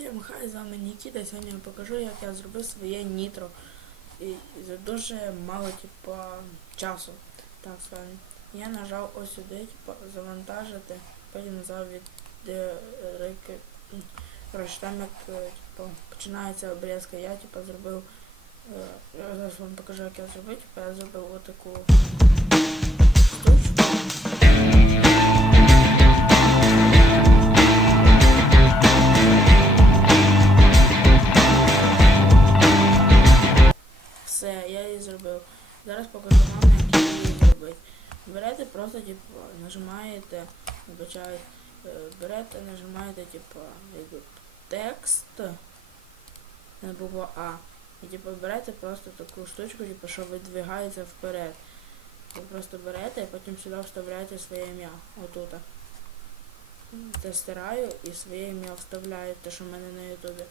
Всім хай, з вами Нікіта. Сьогодні я покажу, як я зробив своє нітро. І за дуже мало типа, часу. Так, скажемо. Я нажав ось сюди, типа, завантажити, потім нажав від де, рейки. Коротше, там як е, типа, починається обрізка, я типа зробив. е, Я зараз вам покажу, як я зробив. Типа, я зробив отаку Зараз покажу вам, як її зробити. Берете просто, типу, нажимаєте, вибачаю, е, берете, нажимаєте, типу, якби текст, не буква А. І типу берете просто таку штучку, типу, що видвигається вперед. Ви просто берете і потім сюди вставляєте своє ім'я. Отут. Це стираю і своє ім'я вставляю, те, що в мене на ютубі.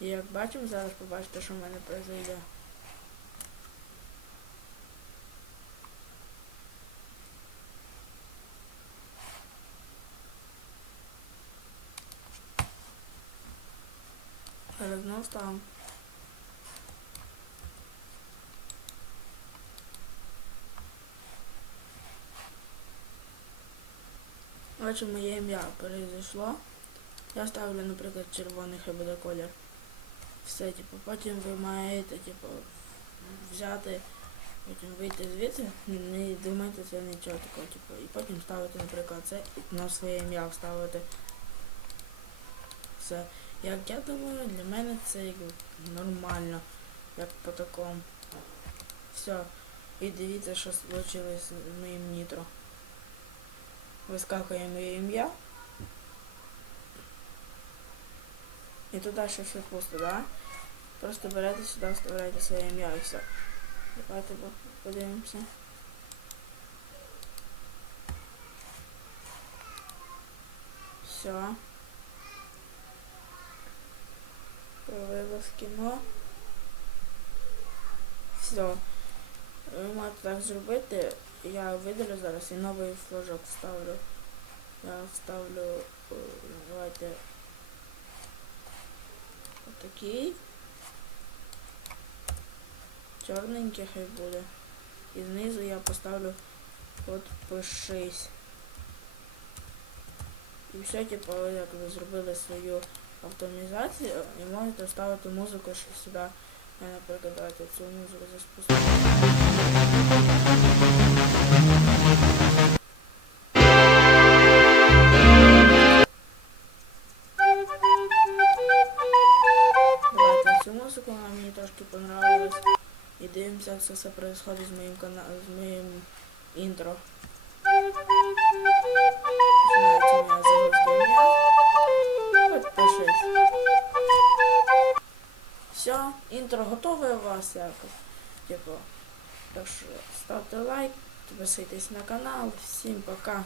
І як бачимо, зараз побачите, що в мене произойде. Зараз знову ставимо. Моє ім'я перейшло. Я ставлю, наприклад, червоний хай колір. Все, типу, потім ви маєте, типу, взяти, потім вийти звідси, не думайте це нічого такого, типу, і потім ставити, наприклад, це на своє ім'я вставити. Все. Як я думаю, для мене це нормально, як по такому. Все. І дивіться, що случилось з моїм нітро. Вискакує моє ім'я. І тут далі все пусто, да? Просто берете сюди, вставляєте своє ім'я і все. Давайте по- подивимося. Все. В кіно. Все. Можете так зробити. Я видалю зараз і новий флажок вставлю. Я вставлю, е, давайте, отакий. Чорненький хай буде. І знизу я поставлю подпишись. І все, типу, як ви зробили свою автоматизацію і можете вставити музику ще сюди. Наприклад, давайте цю музику заспустимо. Музику вона мені трошки понравилась. І дивимося, як це все происходит з моїм кана... з моїм інтро. Починається моя загрузка вас якось. Типу. Так що ставте лайк, підписуйтесь на канал. Всім пока.